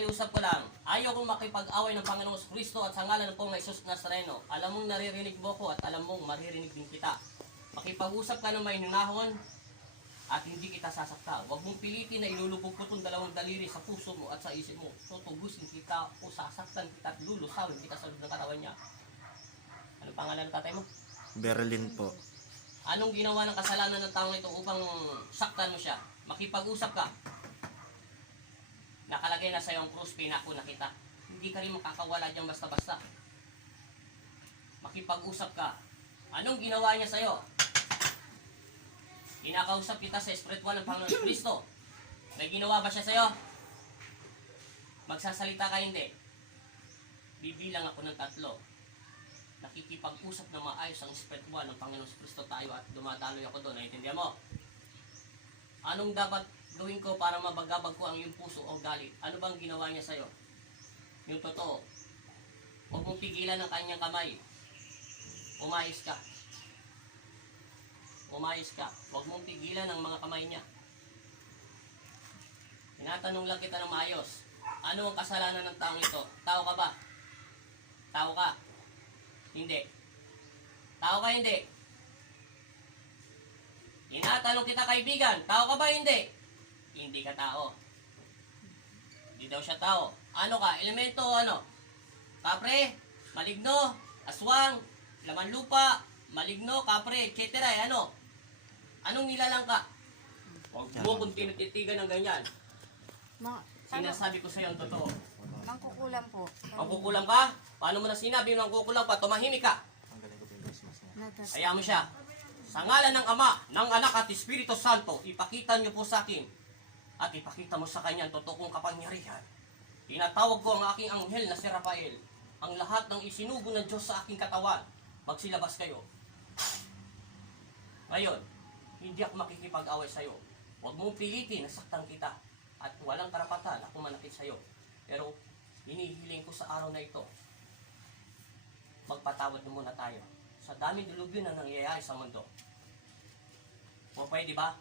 pakiusap ko lang. Ayaw kong makipag-away ng Panginoong Kristo at sa ngalan ng pong Jesus Nazareno. Alam mong naririnig mo ko at alam mong maririnig din kita. Makipag-usap ka ng may ninahon at hindi kita sasakta. Huwag mong pilitin na ilulubog ko itong dalawang daliri sa puso mo at sa isip mo. Tutubusin kita o sasaktan kita at lulusawin kita sa loob ng katawan niya. Ano pangalan ng tatay mo? Berlin po. Anong ginawa ng kasalanan ng taong ito upang saktan mo siya? Makipag-usap ka. Nakalagay na sa iyong krus, pinako na kita. Hindi ka rin makakawala dyan basta-basta. Makipag-usap ka. Anong ginawa niya sa iyo? Kinakausap kita sa espiritual ng Panginoon Kristo. May ginawa ba siya sa iyo? Magsasalita ka hindi. Bibilang ako ng 3. Nakikipag-usap na maayos ang espiritual ng Panginoon Kristo tayo at dumadaloy ako doon. Naintindihan mo? Anong dapat gawin ko para mabagabag ko ang iyong puso o galit? Ano bang ginawa niya sa'yo? Yung totoo. Huwag mong pigilan ang kanyang kamay. Umayos ka. Umayos ka. Huwag mong pigilan ang mga kamay niya. Tinatanong lang kita ng maayos. Ano ang kasalanan ng taong ito? Tao ka ba? Tao ka? Hindi. Tao ka hindi? Tinatanong kita kaibigan, tao ka ba hindi? Hindi ka tao. Hindi daw siya tao. Ano ka? Elemento ano? Kapre, maligno, aswang, laman lupa, maligno, kapre, etc. Ano? Anong nilalang ka? Huwag mo kung tinititigan ng ganyan. Sinasabi ko sa iyo ang totoo. Mangkukulam po. Mangkukulam ka? Paano mo na sinabi ng mangkukulam pa? Tumahimik ka. Hayaan mo siya. Sa ngalan ng Ama, ng Anak at Espiritu Santo, ipakita niyo po sa akin at ipakita mo sa kanya ang totoong kapangyarihan. Tinatawag ko ang aking anghel na si Rafael. Ang lahat ng isinugo ng Diyos sa aking katawan, magsilabas kayo. Ngayon, hindi ako makikipag-away sa iyo. Huwag mong pilitin na saktan kita at walang karapatan ako manakit sa iyo. Pero hinihiling ko sa araw na ito, magpatawad na muna tayo sa daming dilubyo na nangyayari sa mundo. O pwede ba?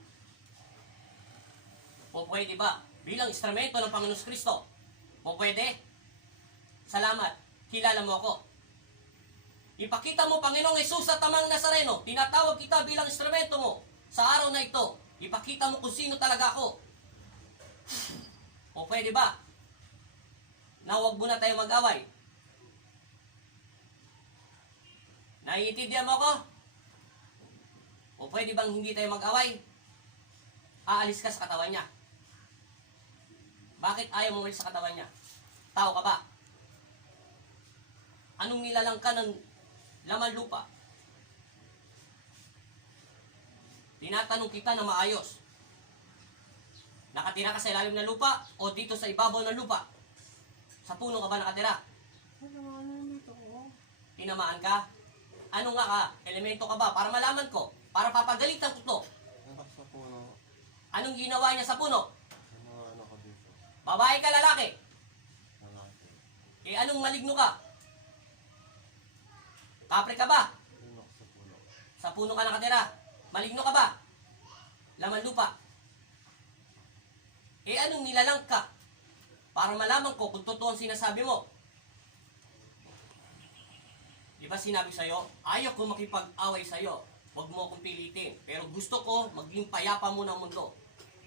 O pwede ba? Bilang instrumento ng Panginoon Kristo. O pwede? Salamat. Kilala mo ako. Ipakita mo, Panginoong Jesus sa tamang Nazareno. Tinatawag kita bilang instrumento mo sa araw na ito. Ipakita mo kung sino talaga ako. O pwede ba? Na huwag muna tayo mag-away. Naiintindihan mo ako? O pwede bang hindi tayo mag-away? Aalis ka sa katawan niya. Bakit ayaw mo ulit sa katawan niya? Tao ka ba? Anong nilalang ka ng laman lupa? Tinatanong kita na maayos. Nakatira ka sa ilalim ng lupa o dito sa ibabaw ng lupa? Sa puno ka ba nakatira? Tinamaan ka? Ano nga ka? Elemento ka ba? Para malaman ko. Para papagalitan ko to. Sa puno. Anong ginawa niya sa puno? Ano ko dito? Babae ka, lalaki? Lalaki. Eh, anong maligno ka? Kapre ka ba? Puno sa puno. Sa puno ka nakatira? Maligno ka ba? Laman lupa? Eh, anong nilalang ka? Para malaman ko kung totoo ang sinasabi mo. Di ba sinabi sa'yo, ayaw ko makipag-away sa'yo. Huwag mo akong pilitin. Pero gusto ko maging payapa mo ng mundo.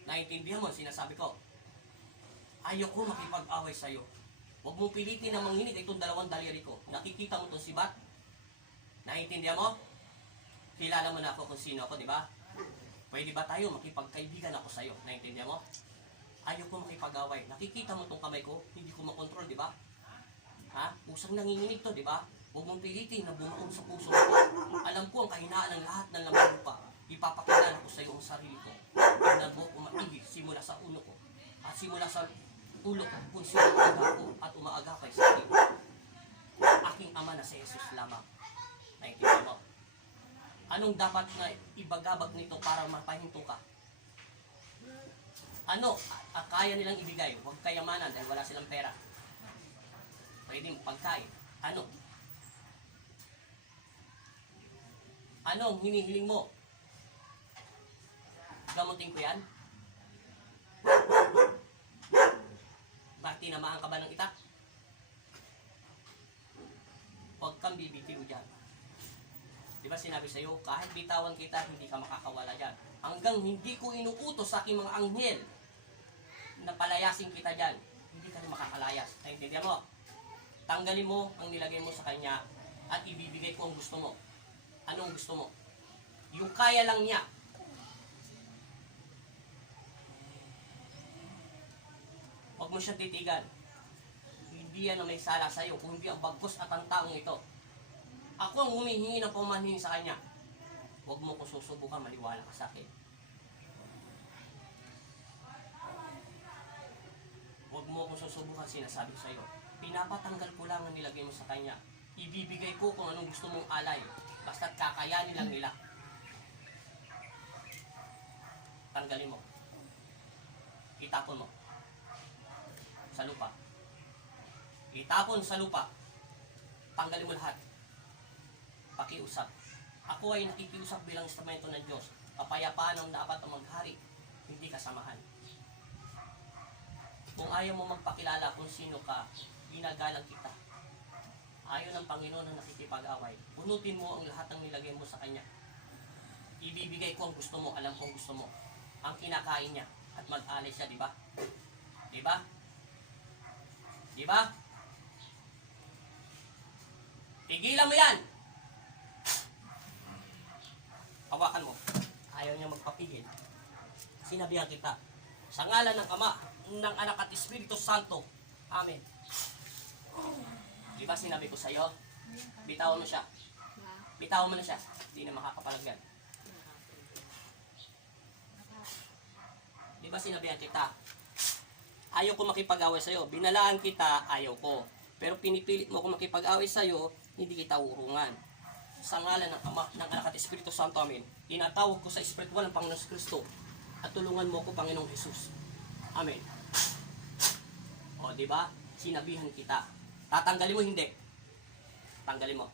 Naintindihan mo ang sinasabi ko. Ayaw ko makipag-away sa'yo. Huwag mong pilitin na manghinig itong dalawang daliri ko. Nakikita mo itong sibat? Naintindihan mo? Kilala mo na ako kung sino ako, di ba? Pwede ba tayo makipagkaibigan ako sa'yo? Naintindihan mo? Ayaw ko makipag-away. Nakikita mo itong kamay ko, hindi ko makontrol, di ba? Ha? Pusang nanginginig to, di ba? Huwag mong pilitin na bumaon sa puso ko. Alam ko ang kahinaan ng lahat ng laman lupa. Ipapakilala ko sa iyo ang sarili ko. Tingnan mo kung maigil simula sa ulo ko. At simula sa ulo ko kung sino ako at umaagapay sa akin. Aking ama na si Jesus lamang. Naintindihan mo? Anong dapat na ibagabag nito para mapahinto ka? Ano kaya nilang ibigay? Huwag kayamanan dahil wala silang pera. Pwedeng pagkain. Ano? Anong hinihiling mo? Gamutin ko yan? Bakit tinamaan ka ba ng itak? Huwag kang bibitiw dyan. Di ba sinabi sa'yo, kahit bitawan kita, hindi ka makakawala dyan. Hanggang hindi ko inuutos sa aking mga anghel na palayasin kita dyan, hindi ka rin makakalayas. Naintindihan mo? Tanggalin mo ang nilagay mo sa kanya at ibibigay ko ang gusto mo. Anong gusto mo? Yung kaya lang niya. Huwag mo siya titigan. Hindi yan ang may sala sa'yo, kung hindi ang bagkos at ang taong ito. Ako ang humihingi ng pamanhin sa kanya. Huwag mo ko susubukan, maliwala ka sa akin. Huwag mo ko susubukan, sinasabi ko sa'yo. Pinapatanggal ko lang ang nilagay mo sa kanya. Ibibigay ko kung anong gusto mong alay. Basta't kakayanin lang nila. Tanggalin mo. Itapon mo. Sa lupa. Itapon sa lupa. Tanggalin mo lahat. Pakiusap. Ako ay nakikiusap bilang instrumento ng Diyos. Kapayapaan ang dapat ang maghari, hindi kasamahan. Kung ayaw mo magpakilala kung sino ka, ginagalang kita. Ayaw ng Panginoon na nakikipag-away. Bunutin mo ang lahat ng nilagay mo sa Kanya. Ibibigay ko ang gusto mo, alam ko ang gusto mo. Ang kinakain niya at mag-alay siya, di ba? Di ba? Di ba? Tigilan mo yan! Hawakan mo. Ayaw niya magpapigil. Sinabihan kita. Sa ngalan ng Ama, ng Anak at Espiritu Santo. Amen. Di ba sinabi ko sa'yo? Bitawan mo siya. Bitawan mo na siya. Hindi na makakapalagyan. Di ba sinabihan kita? Ayaw ko makipag-away sa'yo. Binalaan kita, ayaw ko. Pero pinipilit mo kung makipag-away sa'yo, hindi kita urungan. Sa ngalan ng Ama, ng Anak at Espiritu Santo, amen. Tinatawag ko sa espiritual ng Panginoon Kristo at tulungan mo ko, Panginoong Jesus. Amen. O, di ba? Sinabihan kita. Tatanggalin mo, hindi. Tanggalin mo.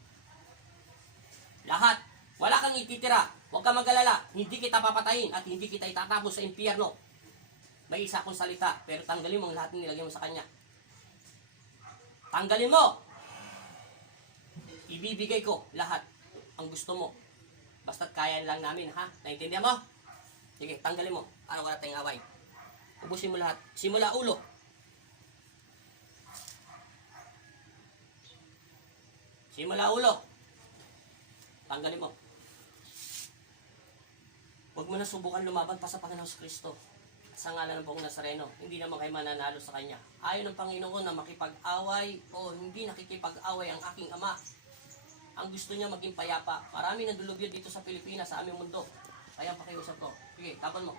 Lahat. Wala kang ititira. Huwag kang mag-alala. Hindi kita papatayin at hindi kita itatapos sa impyerno. May isa akong salita, pero tanggalin mo ang lahat ng nilagay mo sa kanya. Tanggalin mo! Ibibigay ko lahat ang gusto mo. Basta't kaya lang namin, ha? Naintindihan mo? Sige, tanggalin mo. Araw ka na tayong away. Ubusin mo lahat. Simula ulo. Simula ulo. Tanggalin mo. Huwag mo na subukan lumaban pa sa Panginoon Kristo. Sa ngalan ng Panginoong Nazareno, hindi naman kayo mananalo sa Kanya. Ayaw ng Panginoon na makipag-away o hindi nakikipag-away ang aking Ama. Ang gusto niya maging payapa. Marami nagdulubyod dito sa Pilipinas, sa aming mundo. Kaya pakiusap ko. Sige, tapon mo.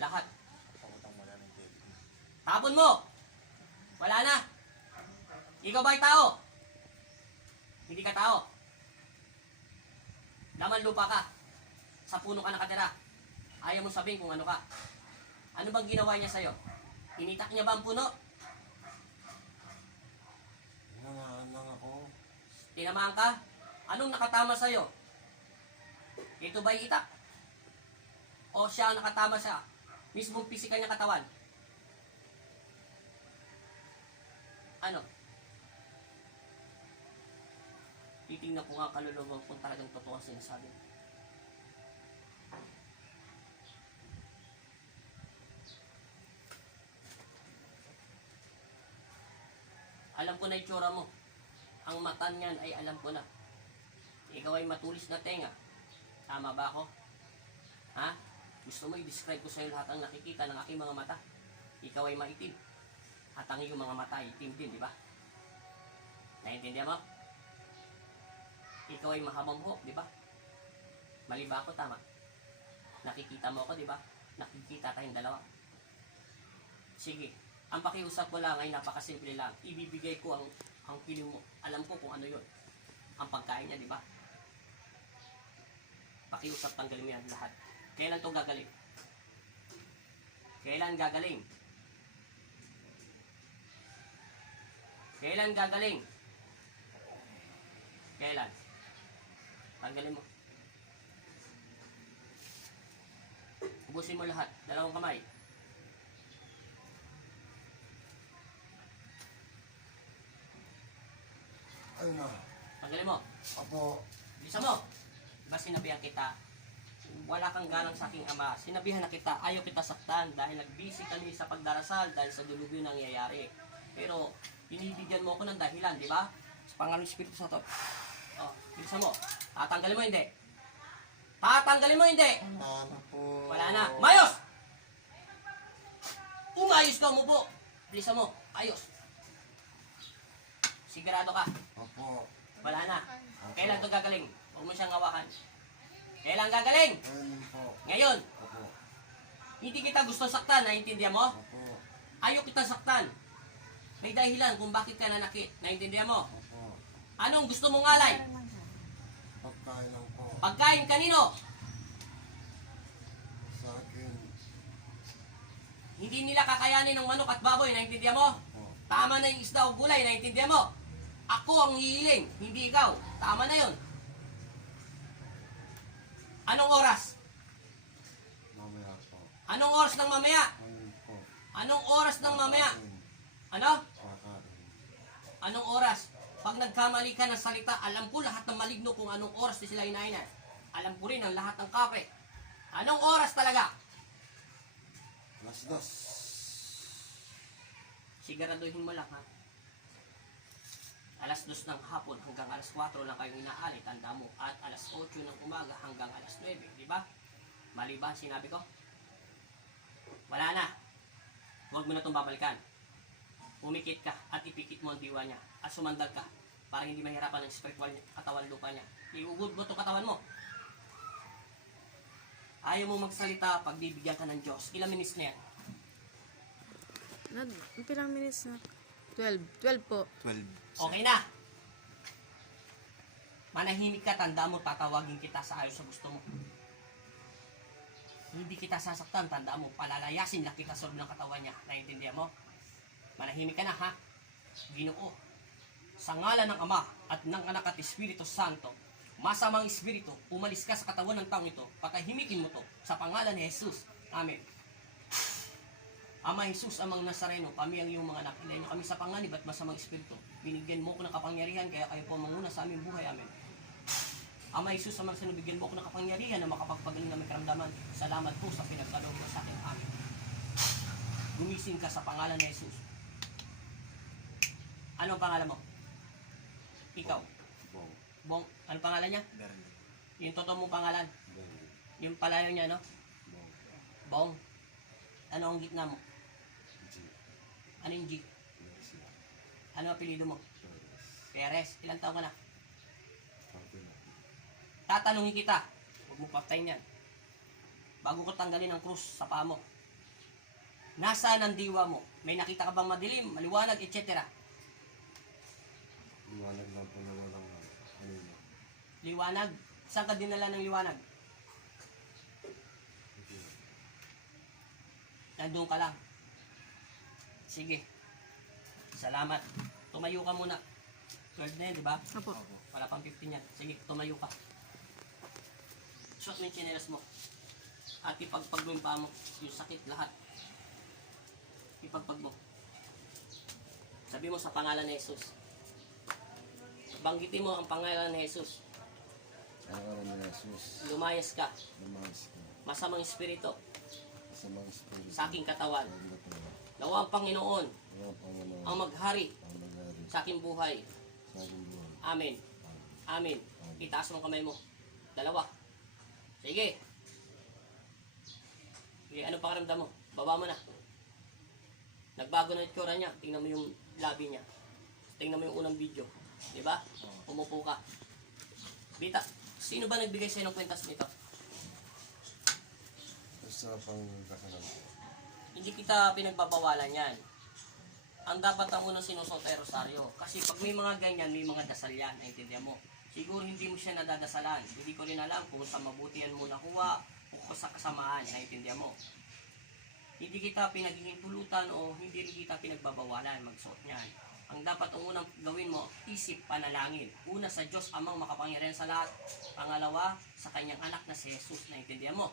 Lahat. Tapon mo! Wala na! Ikaw ba ay tao? Hindi ka tao. Laman lupa ka. Sa puno ka nakatira. Ayaw mo sabihin kung ano ka. Ano bang ginawa niya sa'yo? Initak niya ba ang puno? Hinamaan lang ako. Tinamaan ka? Anong nakatama sa'yo? Ito ba'y itak? O siya ang nakatama siya? Mismong pisikal niya katawan? Ano? Titingnan ko nga kaluluwa kung talagang totoo ang sinasabi. Alam ko na itsura mo. Ang mata niyan ay alam ko na. Ikaw ay matulis na tenga. Tama ba ako? Ha? Gusto mo i-describe ko sa'yo lahat ang nakikita ng aking mga mata? Ikaw ay maitim. At ang iyong mga mata ay itim din, di ba? Naintindihan mo? Ikaw ay mahabang buhok, di ba? Mali ba ako? Tama. Nakikita mo ako, di ba? Nakikita tayong dalawa. Sige. Ang pakiusap ko lang ay napakasimple lang. Ibibigay ko ang piling mo. Alam ko kung ano yun. Ang pagkain niya, di ba? Pakiusap, tanggalin mo yan lahat. Kailan to gagaling? Kailan gagaling? Kailan gagaling? Kailan? Tanggalin mo. Ubusin mo lahat. Dalawang kamay. Ayun na. Tanggalin mo. Opo. Bilisan mo. Diba sinabihan kita, wala kang galang sa aking ama. Sinabihan na kita, ayaw kita saktan dahil nagbisi kami sa pagdarasal dahil sa dulubyo nangyayari. Pero, binibigyan mo ako ng dahilan, di ba? Sa pangalan ng Espiritu Santo. Oh, bilisan mo. Tatanggalin mo hindi. Tatanggalin mo hindi. Wala na po. Wala na. Mayos! Umayos ka, umupo. Bilisan mo. Ayos. Sigurado ka. Opo. Wala na. Kailan ito gagaling? Huwag mo siyang hawakan. Kailan gagaling? Ayun po. Ngayon. Opo. Hindi kita gusto saktan, naiintindihan mo? Opo. Ayaw kita saktan. May dahilan kung bakit ka nanakit. Naiintindihan mo? Opo. Anong gusto mong alay? Pagkain lang po. Pagkain kanino? Sa akin. Hindi nila kakayanin ng manok at baboy, naiintindihan mo? Opo. Tama na yung isda o gulay, naiintindihan mo? Ako ang hihiling, hindi ikaw. Tama na yun. Anong oras? Mamaya po. Anong oras ng mamaya? Ayun po. Anong oras ng mamaya? Kakain. Ano? Kakain. Anong oras? Pag nagkamali ka ng salita, alam ko lahat ng maligno kung anong oras na sila inainan. Alam ko rin ang lahat ng kape. Anong oras talaga? Alas 2. Siguraduhin mo lang ha. Alas 2 ng hapon hanggang alas 4 lang kayong inaalit, tanda mo. At alas 8 ng umaga hanggang alas 9, di ba? Mali ba ang sinabi ko? Wala na. Huwag mo na itong babalikan. Pumikit ka at ipikit mo ang diwa niya. At sumandal ka para hindi mahirapan ng spiritual katawan lupa niya. Iugod mo itong katawan mo. Ayaw mo magsalita pag bibigyan ka ng Diyos. Ilang minutes na yan? Ilang minutes na? 12. 12 po. 12. Okay na. Manahimik ka, tanda mo, tatawagin kita sa ayos sa gusto mo. Hindi kita sasaktan, tanda mo, palalayasin lang kita sa loob ng katawan niya. Naiintindihan mo? Manahimik ka na, ha? Ginoo, sa ngalan ng Ama at ng Anak at Espiritu Santo, masamang espiritu, umalis ka sa katawan ng taong ito, patahimikin mo to sa pangalan ni Jesus. Amen. Ama Jesus, amang Nazareno, kami ang iyong mga anak. Ilayin niyo kami sa panganib at masamang espiritu. Binigyan mo ko ng kapangyarihan, kaya kayo po ang manguna sa aming buhay. Amen. Ama Jesus, amang Nazareno, bigyan mo ko ng kapangyarihan na makapagpagaling na may karamdaman. Salamat po sa pinagkaloob mo sa akin. Amen. Gumising ka sa pangalan ni Jesus. Ano ang pangalan mo? Ikaw. Bong. Bong. Ano pangalan niya? Berlin. Yung totoo mong pangalan. Berlin. Yung palayo niya, no? Bong. Bong. Ano ang gitna mo? G. Ano yung G? Garcia. Ano ang apelido mo? Torres. Perez. Ilang taon ka na? Pagkina. Tatanungin kita. Huwag mo patayin yan. Bago ko tanggalin ang krus sa paa mo. Nasaan ang diwa mo? May nakita ka bang madilim, maliwanag, etc.? Liwanag lang po na walang ano yun. Liwanag? Saan ka dinala ng liwanag? Hindi. Nandun ka lang. Sige. Salamat. Tumayo ka muna. 12 na yan, di ba? Opo. Wala pang 15 yan. Sige, tumayo ka. Suot mo yung tsinelas mo. At ipagpag mo yung paa mo. Yung sakit, lahat. Ipagpag mo. Sabi mo sa pangalan ni Jesus. Banggitin mo ang pangalan ni Jesus. Ang araw na Jesus. Lumayas ka. Lumayas ka. Masamang espiritu Sa mga spirits. sa aking katawan. Huwag na po. Nawa ang Panginoon Mga Panginoon. ang maghari Ang nagari. sa aking buhay. Sa aking buhay. Amen. Amen. Itaas mo ang kamay mo. Dalawa. Sige. Sige, anong pakiramdam mo? Baba mo na. Nagbago na yung itsura niya. Tingnan mo yung labi niya. Tingnan mo yung unang video. Diba? Umupo ka. Bita, sino ba nagbigay sa'yo ng kwentas nito? Sa pangkasalan po. Hindi kita pinagbabawalan yan. Ang dapat ang unang sinusot ay rosaryo. Kasi pag may mga ganyan, may mga dasal yan. Naintindihan mo? Siguro hindi mo siya nadadasalan. Hindi ko rin alam kung sa mabuti yan mo nakuha o kung sa kasamaan. Naintindihan mo? Hindi kita pinaghihintulutan o hindi rin kita pinagbabawalan magsuot niyan. Ang dapat ang unang gawin mo, isip panalangin. Una sa Diyos amang makapangyarihan sa lahat. Pangalawa, sa kanyang anak na si Jesus. Naintindihan mo?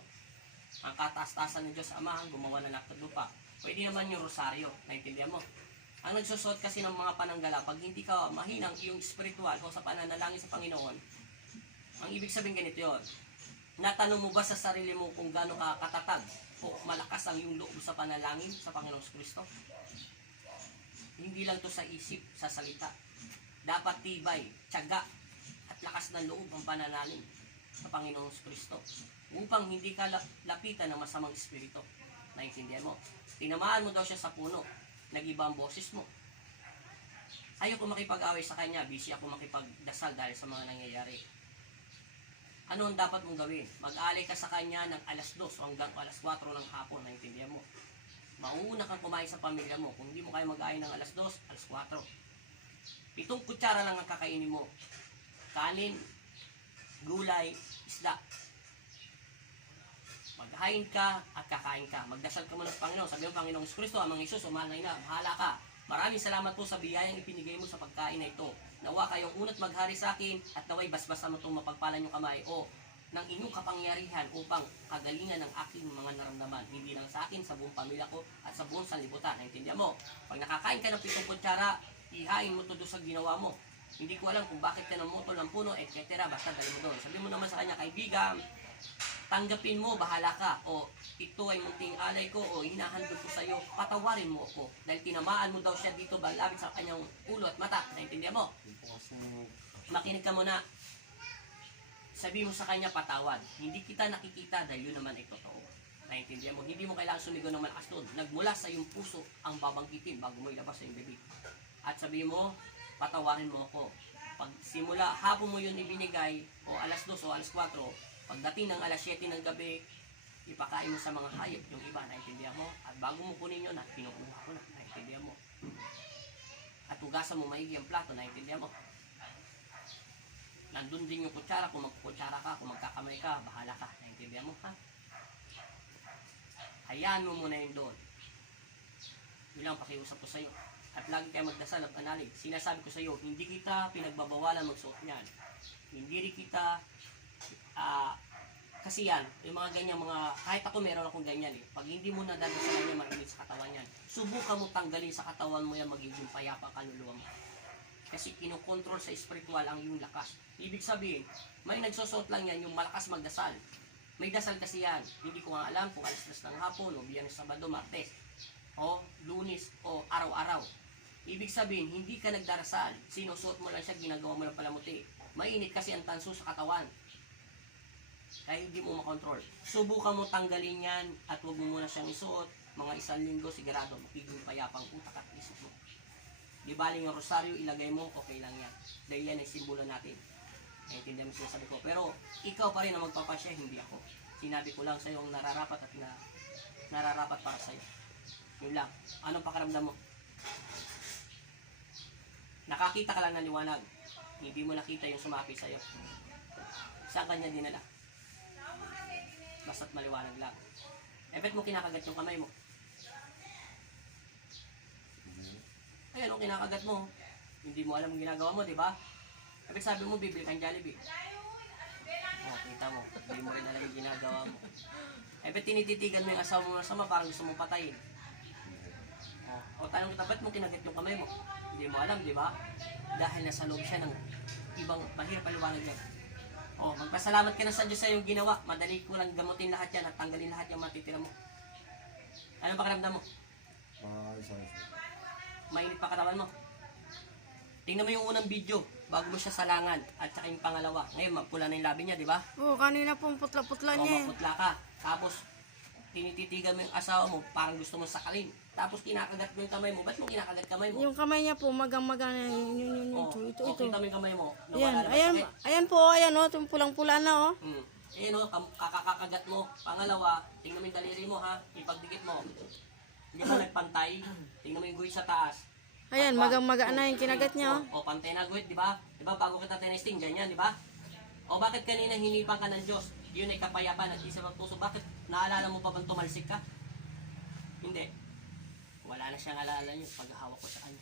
Ang kataas-taasan ng Diyos Ama ang gumawa ng langit at lupa. Pwede naman yung rosaryo. Naintindihan mo? Ang nagsusuot kasi ng mga pananggala, pag hindi ka mahinang iyong spiritual o sa pananalangin sa Panginoon, ang ibig sabihin ganito yun. Natanong mo ba sa sarili mo kung gaano ka katatag o malakas ang iyong loob sa panalangin sa Panginoong Kristo? Hindi lang to sa isip, sa salita. Dapat tibay, tiyaga, at lakas ng loob ang panalangin sa Panginoong Kristo upang hindi ka lapitan ng masamang espiritu. Naintindihan mo? Tinamaan mo daw siya sa puno, nag-iba ang boses mo. Ayoko makipag-away sa kanya, busy ako makipagdasal dahil sa mga nangyayari. Ano ang dapat mong gawin? Mag-alay ka sa kanya ng alas 2 hanggang alas 4 ng hapon, naintindihan mo? Mauuna kang kumain sa pamilya mo. Kung hindi mo kayo mag-aay ng alas 2, alas 4. 7 kutsara lang ang kakainin mo. Kanin, gulay, isda. Maghain ka at kakain ka. Magdasal ka muna sa Panginoon. Sabi mo, Panginoong Kristo, Amang Isus, umanay na, bahala ka. Maraming salamat po sa biyayang ipinigay mo sa pagkain na ito. Nawa kayong unat maghari sa akin at naway basbasan mo itong mapagpalan yung kamay o ng inyong kapangyarihan upang kagalingan ng aking mga naramdaman. Hindi lang sa akin, sa buong pamilya ko at sa buong sanlibutan. Naintindihan mo? Pag nakakain ka ng 7 kutsara, ihain mo to doon sa ginawa mo. Hindi ko alam kung bakit ka namutol ng puno, etc. Basta dali mo doon. Sabi mo naman sa kanya, kaibigan, tanggapin mo, bahala ka. O ito ay munting alay ko o hinahandog ko sa iyo, patawarin mo ako. Dahil tinamaan mo daw siya dito balabit sa kanyang ulo at mata. Naintindihan mo? Makinig ka muna. Sabi mo sa kanya, patawad. Hindi kita nakikita dahil yun naman ay totoo. Naintindihan mo? Hindi mo kailangan sumigaw ng malakas doon. Nagmula sa iyong puso ang babanggitin bago mo ilabas sa iyong bibig. At sabi mo, patawarin mo ako. Pag simula, hapon mo yun ibinigay, o alas 2 o alas 4, pagdating ng alas 7 ng gabi, ipakain mo sa mga hayop yung iba, naintindihan mo? At bago mo kunin yun, at kinukuha ko na, naintindihan mo? At hugasan mo maigi ang plato, naintindihan mo? Nandun din yung kutsara, kung magkutsara ka, kung magkakamay ka, bahala ka, naintindihan mo, ha? Hayaan mo muna yun doon. Yun lang pakiusap ko sa'yo. At lagi kayo magdasal at manalig. Sinasabi ko sa'yo, hindi kita pinagbabawalan magsuot niyan. Hindi rin kita, kasi yan, yung mga ganyan, kahit ako meron akong ganyan eh. Pag hindi mo nadadasalan yan, marinit sa katawan yan. Subukan mo tanggalin sa katawan mo yan, magiging payapa kaluluwa mo. Kasi kinokontrol sa spiritual ang yung lakas. Ibig sabihin, may nagsusuot lang yan yung malakas magdasal. May dasal kasi yan. Hindi ko nga alam kung alas 3 ng hapon, o Biyernes, Sabado, Martes, o Lunes, o araw-araw. Ibig sabihin, hindi ka nagdarasal. Sinusuot mo lang siya, ginagawa mo lang palamuti. Mainit kasi ang tanso sa katawan. Kaya hindi mo makontrol. Subukan mo tanggalin yan at huwag mo muna siyang isuot. Mga 1 linggo, sigurado, magiging payapang utak at isip mo. Di baling yung rosaryo, ilagay mo, okay lang yan. Dahil yan ay simbolo natin. Naintindihan mo sinasabi ko. Pero ikaw pa rin ang magpapasya, hindi ako. Sinabi ko lang sa'yo ang nararapat at nararapat para sa'yo. Yun lang. Anong pakiramdam mo? Nakakita ka lang ng liwanag. Hindi mo nakita yung sumapi sa'yo. Saan kanya dinala? Basta't maliwanag lang. Bet mo kinakagat yung kamay mo. Ayan o, kinakagat mo. Hindi mo alam ang ginagawa mo, di ba? Bet sabi mo, bibili kang Jollibee. O, kita mo. Hindi mo rin alam yung ginagawa mo. Bet tinititigan mo yung asawa mo na sama, parang gusto mong patayin. O tanong kita, ba't mo kinagat yung kamay mo? Hindi mo alam, di ba? Dahil nasa loob siya ng ibang mahirap paliwanag yan. O, magpasalamat ka na sa Diyos sa iyong ginawa. Madali ko lang gamutin lahat yan at tanggalin lahat yung matitira mo. Anong pakiramdam mo? Mainit pa katawan mo. Tingnan mo yung unang video bago mo siya salangan at saka yung pangalawa. Ngayon, mapula na yung labi niya, di ba? Oo, kanina pong putla-putla O, niya eh. maputla ka. Tapos, tinititigan mo yung asawa mo, parang gusto mo sakalin. Tapos, kinakagat mo yung kamay mo. Ba't mo kinakagat kamay mo? Yung kamay niya po, magang-maga na yun. Ito. Kita mo yung kamay mo. Ayan, Nawala na ba ayan, sakit? ayan po, ayan o, itong pulang-pula na o. Ayan o, kakakagat mo. Pangalawa, tingnan mo yung daliri mo ha. Ipagdikit mo. Hindi mo nagpantay. Tingnan mo yung guhit sa taas. Ayan, magang-maga na yung kinagat niya o. O, pantay na guhit, di ba? Di ba, bago kita tinesting, ganyan, di ba? O, bakit kanina hinipang ka ng Diyos? Yun ay kapayapaan at isip ang puso. Bakit? Naalala mo pa bang tumalsik ka? Hindi. Wala na siyang alala niyo paghahawak ko sa kanya.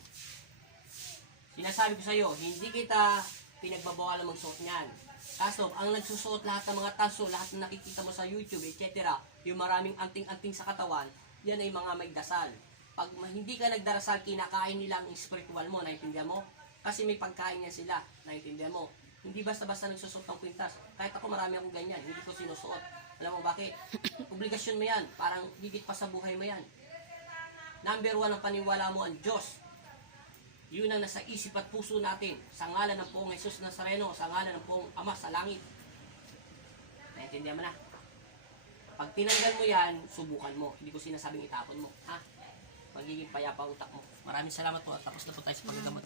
Sinasabi ko sa iyo, hindi kita pinagbabawalan magsuot niyan. Kaso, ang nagsusuot lahat ng mga taso, lahat na nakikita mo sa YouTube, etc., yung maraming anting-anting sa katawan, yan ay mga may dasal. Pag hindi ka nagdarasal, kinakain nila ang spiritual mo, naintindihan mo? Kasi may pagkain niya sila, naintindihan mo? Hindi basta-basta nagsusot ng kwintas. Kahit ako marami akong ganyan, hindi ko sinusuot. Alam mo bakit? Obligasyon mo yan, parang higit pa sa buhay mo yan. Number 1 ang paniwala mo ang Diyos. Yun ang nasa isip at puso natin. Sa ngalan ng Poong Jesus Nazareno, sa ngalan ng Poong Ama sa langit. Naintindihan mo na? Pag tinanggal mo yan, subukan mo. Hindi ko sinasabing itapon mo. Ha? Magiging payapa ang utak mo. Maraming salamat po at tapos na po tayo sa paggagamot.